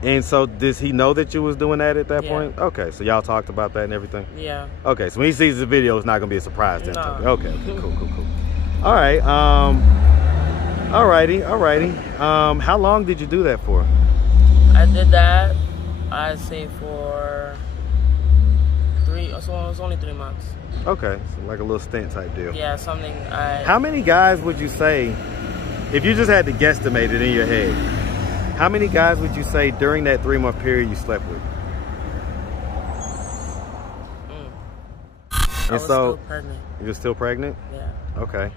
And so does he know that you was doing that at that point? Okay, so y'all talked about that and everything? Yeah. Okay, so when he sees the video, it's not gonna be a surprise to him. No. Okay, cool. All right, alrighty. How long did you do that for? I did that, I'd say for it was only 3 months. Okay, so like a little stint type deal. Yeah, something How many guys would you say, if you just had to guesstimate it in your head, how many guys would you say during that 3-month period you slept with? I was still pregnant. You were still pregnant? Yeah. Okay.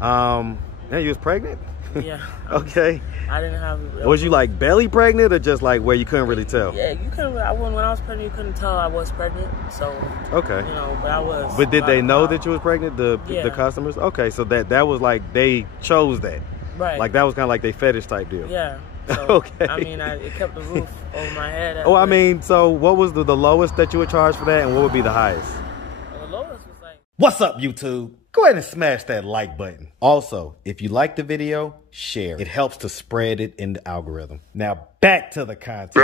Yeah, you was pregnant? Yeah. Okay. I didn't have... Was you like belly pregnant or just like where you couldn't really tell? Yeah, you couldn't... when I was pregnant, you couldn't tell I was pregnant. So, okay. You know, but I was. But did they know that you was pregnant, the customers? Okay, so that was like, they chose that. Right. Like that was kind of like their fetish type deal. Yeah. So, okay. I mean, it kept the roof over my head. Oh, I mean, so what was the lowest that you would charge for that, and what would be the highest? The lowest was like... What's up, YouTube? Go ahead and smash that like button. Also, if you like the video, share. It helps to spread it in the algorithm. Now, back to the content.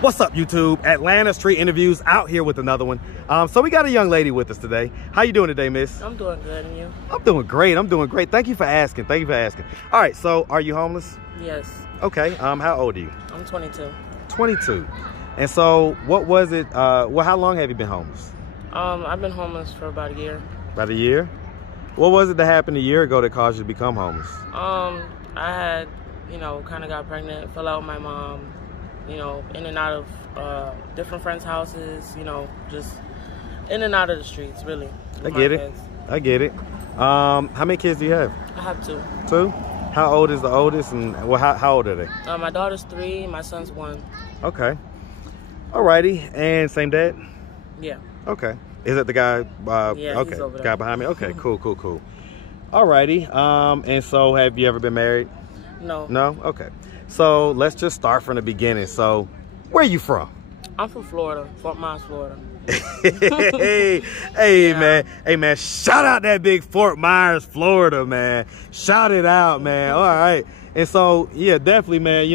What's up, YouTube? Atlanta Street Interviews out here with another one. So we got a young lady with us today. How you doing today, miss? I'm doing good, and you? I'm doing great. Thank you for asking. All right, so are you homeless? Yes. Okay, how old are you? I'm 22. 22. And so what was it, how long have you been homeless? I've been homeless for about a year. About a year? What was it that happened a year ago that caused you to become homeless? I had, kind of got pregnant, fell out with my mom, in and out of different friends' houses, just in and out of the streets, really. I get it. How many kids do you have? I have 2. 2? How old is the oldest, and how old are they? My daughter's 3, my son's 1. Okay. Alrighty, and same dad? Yeah. Okay. Is that the guy? Yeah, okay. He's over there. Guy behind me? Okay, cool. Alrighty, and so have you ever been married? No. No? Okay. So let's just start from the beginning. So where are you from? I'm from Florida, Fort Myers, Florida. Hey, man, shout out that big Fort Myers, Florida, man. Shout it out, man. All right. And so, yeah, definitely, man,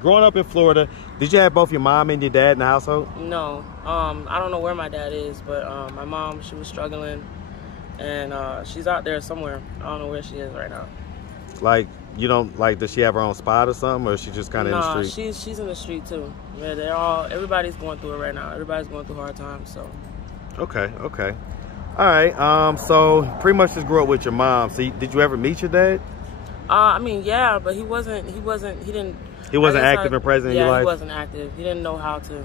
growing up in Florida, did you have both your mom and your dad in the household? No. I don't know where my dad is, but my mom, she was struggling, and she's out there somewhere. I don't know where she is right now. Like, you don't, like, does she have her own spot or something, or is she just kind of in the street? No, she's in the street, too. Yeah, everybody's going through it right now. Everybody's going through hard times, so. Okay. All right, so pretty much just grew up with your mom. So did you ever meet your dad? I mean, yeah, but he wasn't active and present in your life? Yeah, he wasn't active. He didn't know how to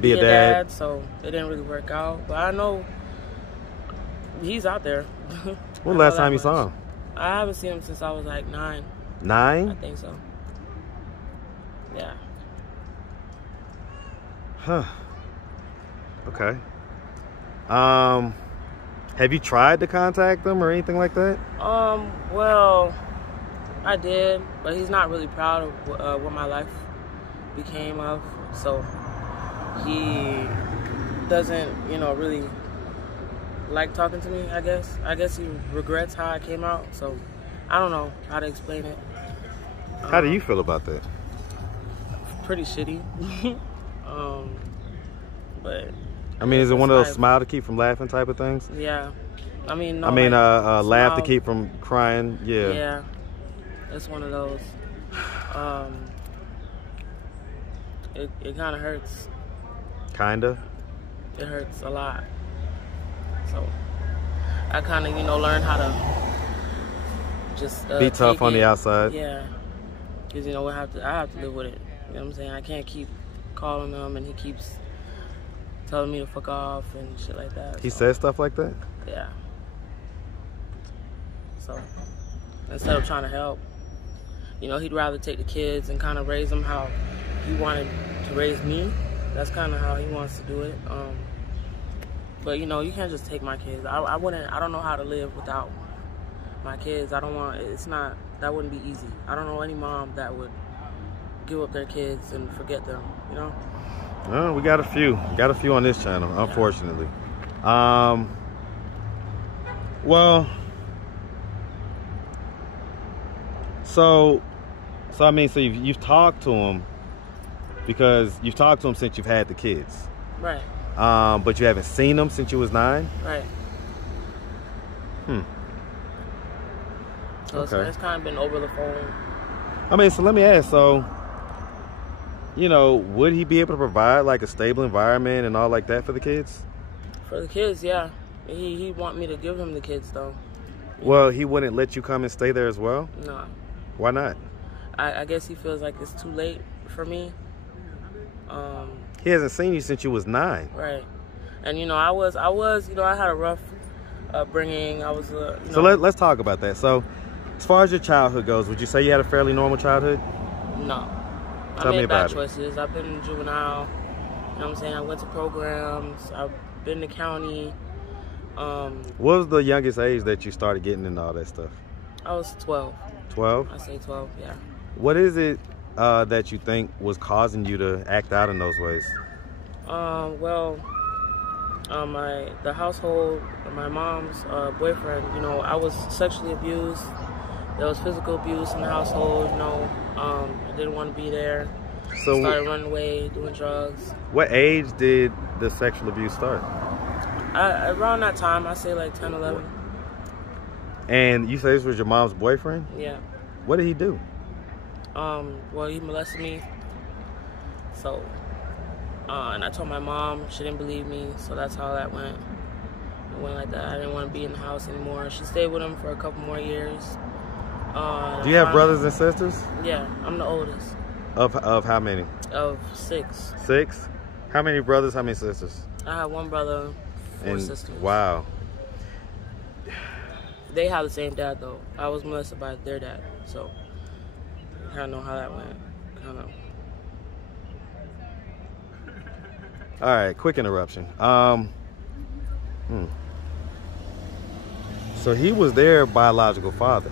be a dad, so it didn't really work out. But I know he's out there. When last time you saw him? I haven't seen him since I was like 9. 9? I think so. Yeah. Huh. Okay. Have you tried to contact them or anything like that? Well, I did, but he's not really proud of what my life became of. So he doesn't, really like talking to me, I guess. I guess he regrets how I came out. So I don't know how to explain it. How do you feel about that? Pretty shitty. But I mean, is it one of those smile to keep from laughing type of things? Yeah. I mean, no, laugh to keep from crying. Yeah. Yeah. It's one of those. It kind of hurts. Kinda? It hurts a lot. So I kind of, learned how to just be tough on the outside. Yeah. Because, I have to live with it. You know what I'm saying? I can't keep calling him and he keeps telling me to fuck off and shit like that. He says stuff like that? Yeah. So instead of trying to help, he'd rather take the kids and kind of raise them how he wanted to raise me. That's kind of how he wants to do it. But you can't just take my kids. I don't know how to live without my kids. That wouldn't be easy. I don't know any mom that would give up their kids and forget them, We got a few. On this channel, unfortunately. Well, so So I mean, so you've talked to him because you've talked to him since you've had the kids. Right. But you haven't seen him since you was 9? Right. So Okay. it's kind of been over the phone. I mean, so let me ask, so, you know, would he be able to provide like a stable environment and all like that for the kids? For the kids, yeah. He want me to give him the kids though. Well, he wouldn't let you come and stay there as well? No. Why not? I guess he feels like it's too late for me. He hasn't seen you since you was 9. Right. And you know, I was, you know, I had a rough upbringing. I was, you know, So let's talk about that. So, as far as your childhood goes, would you say you had a fairly normal childhood? No. Tell me I made about bad it. choices. I've been in juvenile. You know what I'm saying? I went to programs. I've been to county. What was the youngest age that you started getting into all that stuff? I was 12. 12? I say 12, yeah. What is it that you think was causing you to act out in those ways? The household, my mom's boyfriend, you know, I was sexually abused. There was physical abuse in the household, you know. I didn't want to be there. So Started running away, doing drugs. what age did the sexual abuse start? Around that time, I say like 10, 11. And you say this was your mom's boyfriend? Yeah. What did he do? Well, he molested me. So, and I told my mom, she didn't believe me, so that's how that went. It went like that. I didn't want to be in the house anymore. She stayed with him for a couple more years. Do you have brothers and sisters? Yeah, I'm the oldest. Of how many? Of 6. 6? How many brothers, how many sisters? I have 1 brother, 4 sisters. Wow. They have the same dad, though. I was molested by their dad, so I kind of know how that went. Kind of. All right, quick interruption. So he was their biological father.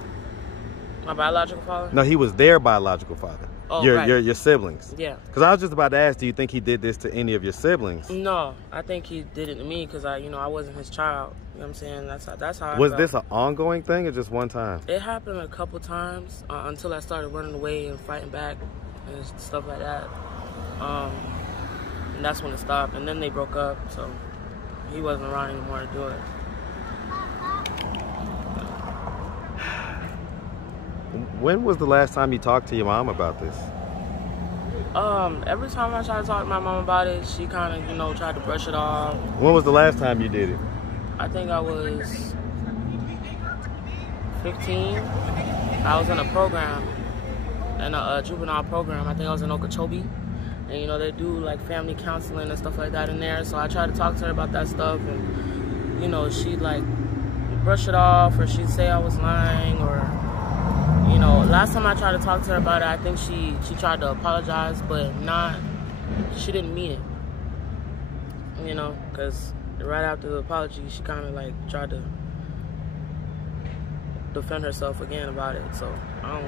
My biological father? No, he was their biological father. Oh, your, right. your siblings. Yeah. Because I was just about to ask, do you think he did this to any of your siblings? No, I think he did it to me because I wasn't his child. You know what I'm saying? That's how I Was felt. this an ongoing thing or just one time? It happened a couple times until I started running away and fighting back and stuff like that. And that's when it stopped. And then they broke up, so he wasn't around anymore to do it. When was the last time you talked to your mom about this? Every time I tried to talk to my mom about it, she kind of, tried to brush it off. When was the last time you did it? I think I was 15. I was in a program, in a juvenile program. I think I was in Okeechobee. And, they do, like, family counseling and stuff like that in there. So I tried to talk to her about that stuff. And, she'd, like, brush it off, or she'd say I was lying, or... last time I tried to talk to her about it, I think she tried to apologize, but she didn't mean it. Because right after the apology, she kind of like tried to defend herself again about it. So I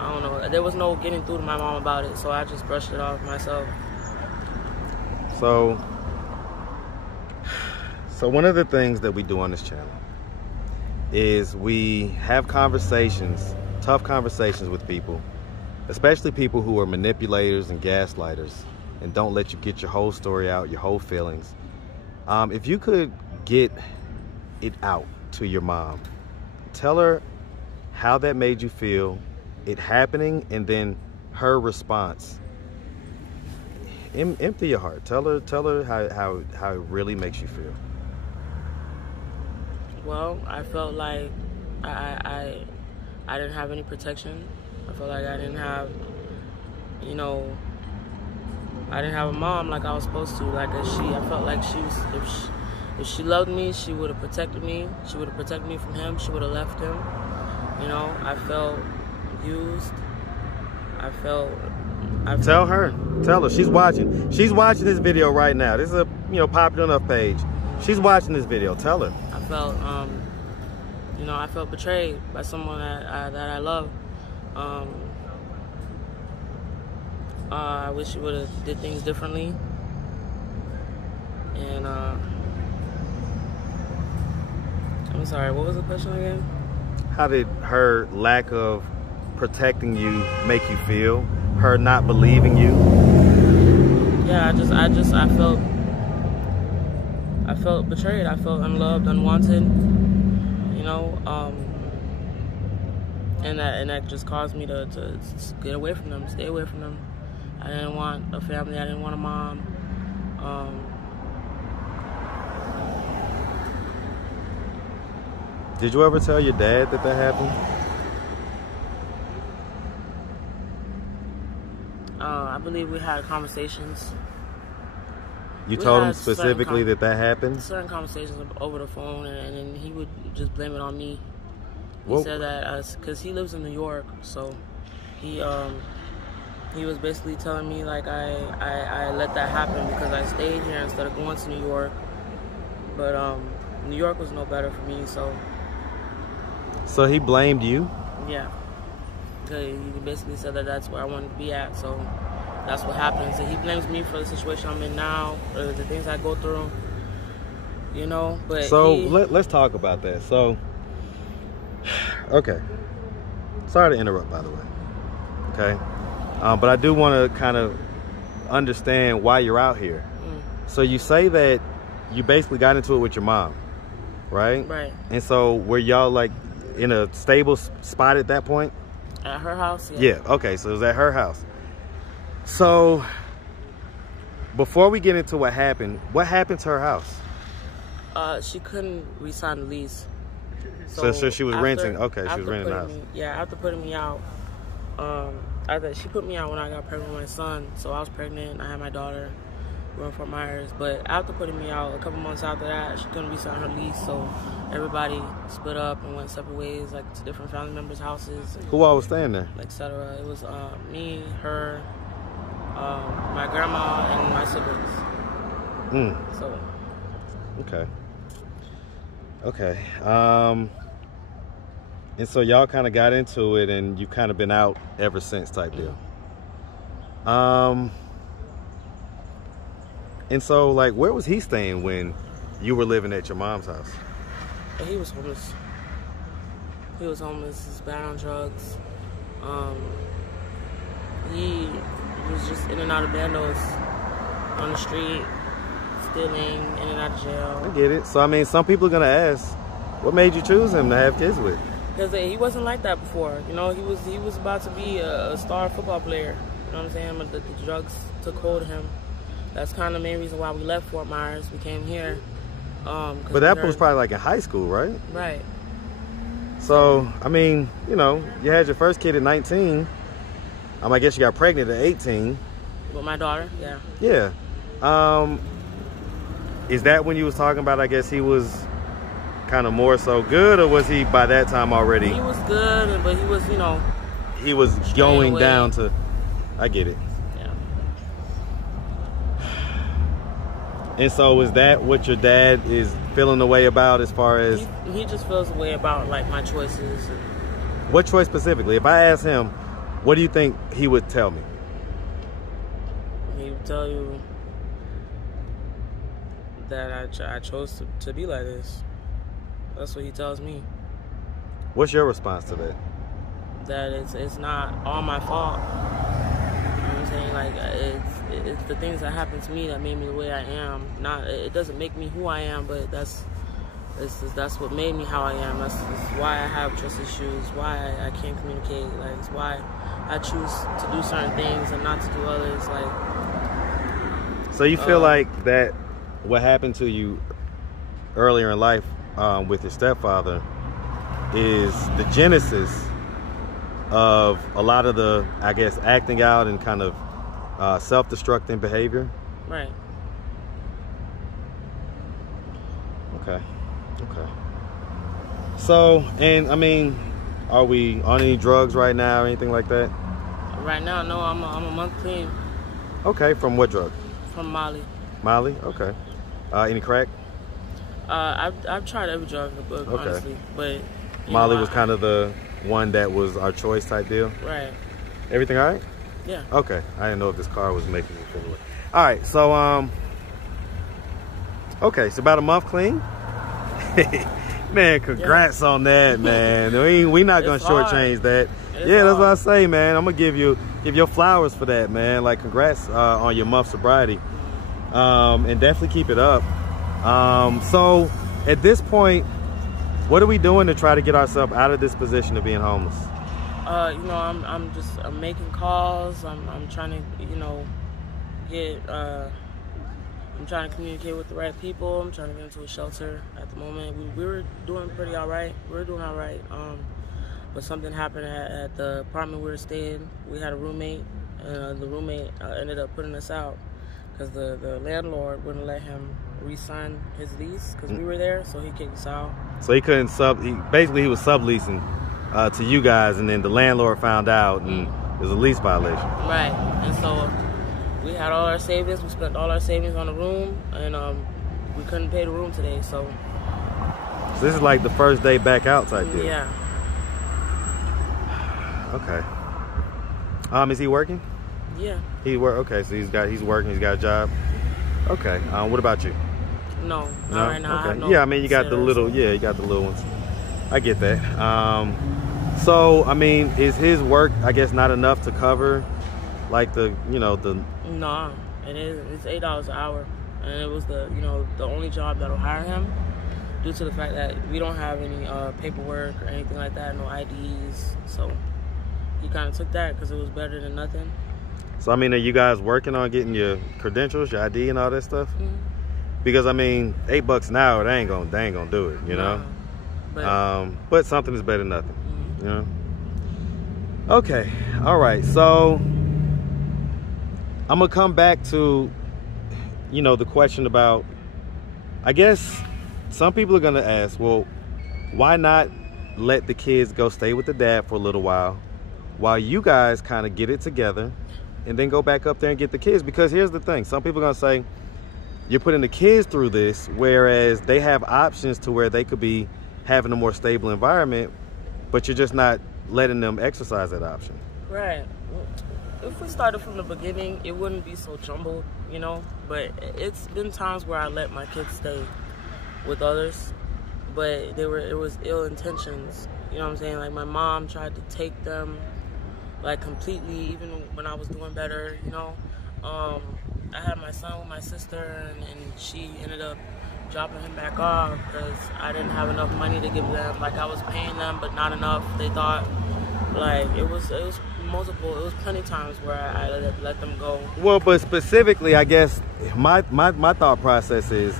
don't know. There was no getting through to my mom about it, so I just brushed it off myself. So one of the things that we do on this channel is we have conversations, tough conversations with people, especially people who are manipulators and gaslighters and don't let you get your whole story out, your whole feelings. If you could get it out to your mom, tell her how that made you feel, it happening, and then her response. Empty your heart. Tell her how it really makes you feel. Well, I felt like I didn't have any protection. I felt like I didn't have, I didn't have a mom like I was supposed to. I felt like if she loved me, she would have protected me. She would have protected me from him. She would have left him. I felt used. Tell her. Tell her. She's watching. She's watching this video right now. This is a popular enough page. She's watching this video. Tell her. I felt, I felt betrayed by someone that I love. I wish you would have did things differently. And I'm sorry, what was the question again? How did her lack of protecting you make you feel? Her not believing you? Yeah, I felt betrayed. I felt unloved, unwanted, you know, and that just caused me to get away from them, stay away from them. I didn't want a family. I didn't want a mom. Did you ever tell your dad that happened? I believe we had conversations. You told him specifically that happened? Certain conversations over the phone, and then he would just blame it on me. He said that because he lives in New York, so he was basically telling me like I let that happen because I stayed here instead of going to New York. But New York was no better for me, so. So he blamed you? Yeah. He basically said that that's where I wanted to be at, so that's what happens. And he blames me for the situation I'm in now, or the things I go through, you know. But so let's talk about that. So, okay. Sorry to interrupt, by the way. Okay. But I do want to kind of understand why you're out here. So you say that you basically got into it with your mom, right? Right. And so were y'all like in a stable spot at that point? At her house, yeah. Yeah, okay, so it was at her house. So before we get into what happened to her house? She couldn't re-sign the lease. So she was renting. Okay, she was renting the house. After putting me out, she put me out when I got pregnant with my son. So I was pregnant, I had my daughter. We were in Fort Myers. But after putting me out, a couple months after that, she couldn't re-sign her lease. So everybody split up and went separate ways, like to different family members' houses. Who all was staying there? Etc. It was me, her, my grandma, and my siblings. So. Okay. And so y'all kind of got into it, and you've kind of been out ever since, type deal. And so, like, where was he staying when you were living at your mom's house? He was homeless. He was homeless. He's bad on drugs. He was just in and out of bandos on the street, stealing, in and out of jail. I get it. So, I mean, some people are going to ask, what made you choose him to have kids with? Because he wasn't like that before. You know, he was about to be a star football player. You know what I'm saying? But the drugs took hold of him. That's kind of the main reason why we left Fort Myers. We came here. But that was probably like in high school, right? Right. So, I mean, you know, you had your first kid at 19. I guess you got pregnant at 18. With my daughter, yeah. Yeah. Is that when you was talking about, I guess he was kind of more so good, or was he by that time already? He was good, but he was, you know. He was going down to, I get it. And so is that what your dad is feeling the way about as far as... He just feels the way about, like, my choices. What choice specifically? If I ask him, what do you think he would tell me? He would tell you that I chose to be like this. That's what he tells me. What's your response to that? That it's not all my fault. You know what I'm saying? Like, it's the things that happened to me that made me the way I am. It doesn't make me who I am, but that's what made me how I am. That's why I have trust issues, why I can't communicate. Like, it's why I choose to do certain things and not to do others. Like, so you feel like that what happened to you earlier in life with your stepfather is the genesis of a lot of the, I guess, acting out and kind of self-destructing behavior? Right. Okay. So, and I mean, are we on any drugs right now or anything like that? Right now, no. I'm a month clean. Okay. From what drug? From Molly. Molly? Okay. Any crack? I've tried every drug, honestly, but Molly was kind of the one that was our choice type deal. Right. Everything all right? Yeah. Okay. I didn't know if this car was making me feel away. All right. So okay. So about a month clean. Man, congrats on that, man. We not gonna shortchange that. Yeah, that's what I say, man. I'm gonna give your flowers for that, man. Like, congrats on your month sobriety, and definitely keep it up. So at this point, what are we doing to try to get ourselves out of this position of being homeless? You know, I'm making calls. I'm trying to, you know, I'm trying to communicate with the right people. I'm trying to get into a shelter at the moment. We were doing pretty all right. We were doing all right. But something happened at the apartment we were staying. We had a roommate, and the roommate ended up putting us out because the landlord wouldn't let him re-sign his lease because we were there, so he kicked us out. So he couldn't basically he was subleasing to you guys, and then the landlord found out, and it was a lease violation. Right, and so we had all our savings. We spent all our savings on the room, and we couldn't pay the room today, so this is like the first day back out type deal. Yeah. Okay. Is he working? Yeah. Okay, so he's working, he's got a job. Okay. What about you? No, not right now. Okay. Yeah, I mean, you got the little ones. I get that. So I mean, is his work, I guess, not enough to cover like the No, it is. It's $8 an hour, and it was the only job that'll hire him, due to the fact that we don't have any paperwork or anything like that, no IDs. So he kind of took that because it was better than nothing. So I mean, are you guys working on getting your credentials, your ID, and all that stuff? Because I mean, $8 an hour, they ain't gonna do it, you know. But something is better than nothing, you know. Okay, all right. So I'm gonna come back to, the question about, I guess some people are gonna ask, well, why not let the kids go stay with the dad for a little while you guys kind of get it together, and then go back up there and get the kids? Because here's the thing, some people are gonna say, you're putting the kids through this, whereas they have options to where they could be having a more stable environment, but you're just not letting them exercise that option. Right. If we started from the beginning, it wouldn't be so jumbled, but it's been times where I let my kids stay with others, but it was ill intentions, you know what I'm saying? Like, my mom tried to take them, like, completely, even when I was doing better, I had my son with my sister, and she ended up dropping him back off because I didn't have enough money to give them. Like, I was paying them, but not enough. They thought, like, it was plenty times where I let them go. Well, but specifically, I guess my thought process is,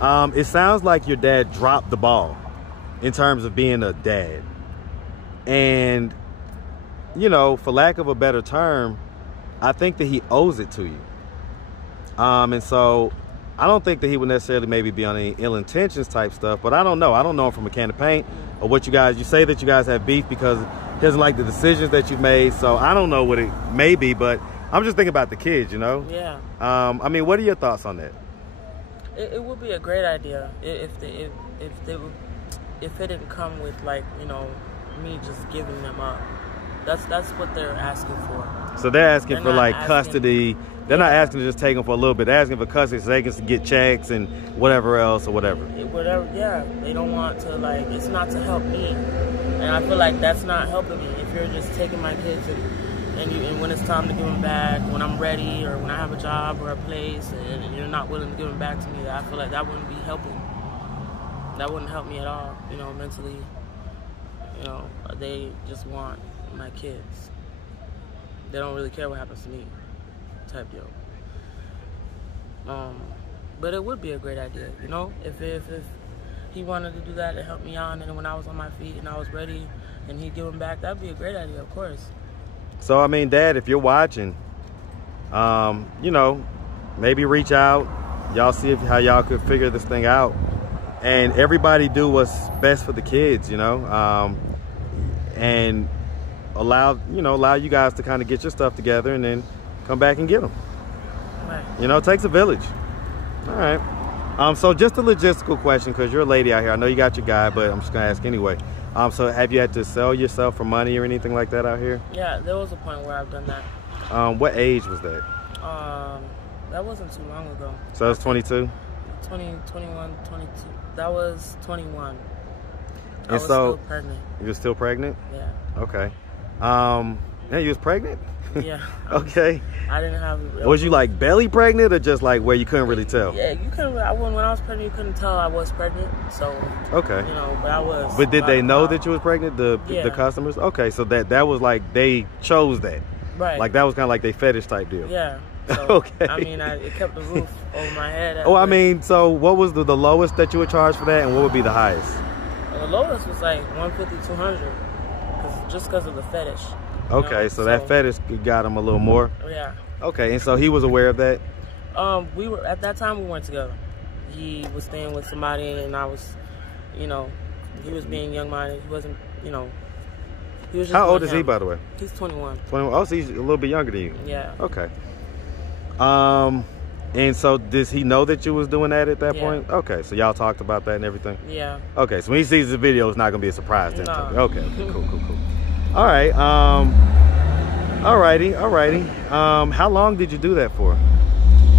it sounds like your dad dropped the ball in terms of being a dad, and for lack of a better term, I think that he owes it to you. And so I don't think that he would necessarily maybe be on any ill intentions type stuff, but I don't know. I don't know him from a can of paint, or what you say that you guys have beef because he doesn't like the decisions that you've made. So I don't know what it may be, but I'm just thinking about the kids, Yeah. I mean, what are your thoughts on that? It would be a great idea if it didn't come with, like, me just giving them up. That's what they're asking for. So they're asking for like custody. They're not asking to just take them for a little bit. They're asking for custody so they can get checks and whatever else or whatever. Yeah. They don't want to, like, it's not to help me. And I feel like that's not helping me. If you're just taking my kids and when it's time to give them back, when I'm ready or when I have a job or a place, and you're not willing to give them back to me, I feel like that wouldn't be helping. That wouldn't help me at all, mentally. They just want my kids. They don't really care what happens to me, type deal. But it would be a great idea, if he wanted to do that to help me out, and when I was on my feet and I was ready and he'd give them back, that'd be a great idea, of course. So I mean, Dad, if you're watching, maybe reach out, y'all see how y'all could figure this thing out, and everybody do what's best for the kids, and allow you guys to kind of get your stuff together and then come back and get them. Right. It takes a village. All right. So just a logistical question, because you're a lady out here. I know you got your guy, but I'm just gonna ask anyway. So have you had to sell yourself for money or anything like that out here? Yeah, there was a point where I've done that. What age was that? That wasn't too long ago. So that was 22? 20, 21, 22. That was 21. I was so still pregnant. You were still pregnant? Yeah. Okay. Yeah, you was pregnant? Yeah. Okay. I didn't have. Was you like belly pregnant or just like where you couldn't really tell? Yeah, you couldn't. When I was pregnant, you couldn't tell I was pregnant. So. Okay. You know, but I was. But did they know that you was pregnant? The customers? Okay, so that was like they chose that. Right. Like that was kind of like they fetish type deal. Yeah. So, okay. I mean, it kept the roof over my head. Oh, I mean, so what was the lowest that you would charge for that, and what would be the highest? The lowest was like $150, $200, just because of the fetish. Okay, so that fetish got him a little more. Yeah. Okay, and so he was aware of that. We were at that time we weren't together. He was staying with somebody, and I was, you know, he was being young-minded. He wasn't, you know. He was just How old is he, by the way? He's 21. 21. Oh, so he's a little bit younger than you. Yeah. Okay. And so does he know that you was doing that at that point? Okay, so y'all talked about that and everything? Yeah. Okay, so when he sees the video, it's not gonna be a surprise to him. No. Okay, cool. All right, alrighty. How long did you do that for?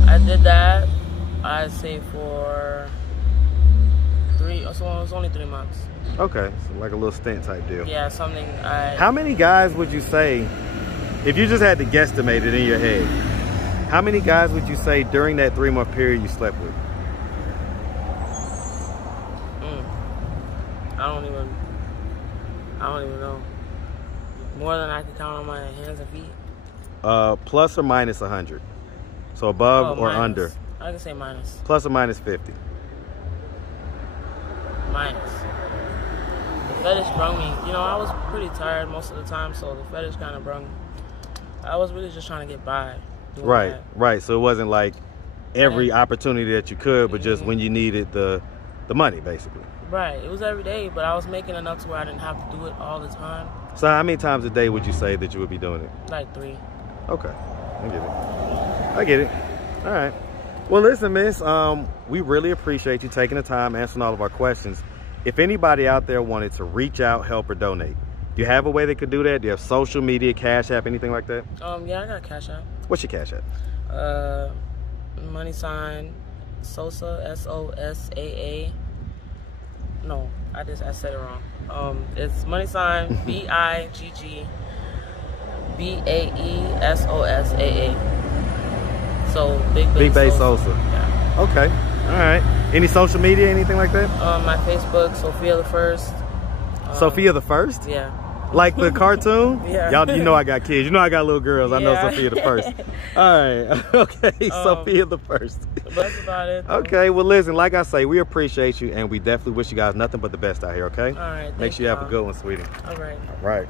I did that, I'd say for it was only 3 months. Okay, so like a little stint type deal. Yeah, something How many guys would you say, if you just had to guesstimate it in your head, how many guys would you say during that 3-month period you slept with? I don't even know. More than I can count on my hands and feet. Plus or minus 100. So above or minus. under? I can say minus. Plus or minus 50. Minus. The fetish brung me. You know, I was pretty tired most of the time, so the fetish kind of brung me. I was really just trying to get by. Right. So it wasn't like every opportunity that you could, but just when you needed the money, basically. Right. It was every day, but I was making enough to where I didn't have to do it all the time. So how many times a day would you say that you would be doing it? Like 3. Okay. I get it. All right. Well, listen, miss, we really appreciate you taking the time answering all of our questions. If anybody out there wanted to reach out, help, or donate, do you have a way they could do that? Do you have social media, Cash App, anything like that? Yeah, I got Cash App. What's your Cash App? $, Sosa, SOSAA. No, I said it wrong. It's $, BIGGBAESOSAA. So biggbaesosaa. Yeah. Okay. All right. Any social media, anything like that? My Facebook, Sophia the First. Sophia the First? Yeah. Like the cartoon? Yeah. Y'all, you know I got kids. You know I got little girls. I know Sophia the First. All right. Okay. Sophia the First. That's about it. Okay. Well, listen, like I say, we appreciate you, and we definitely wish you guys nothing but the best out here, okay? All right. Make sure you have a good one, sweetie. All right. All right.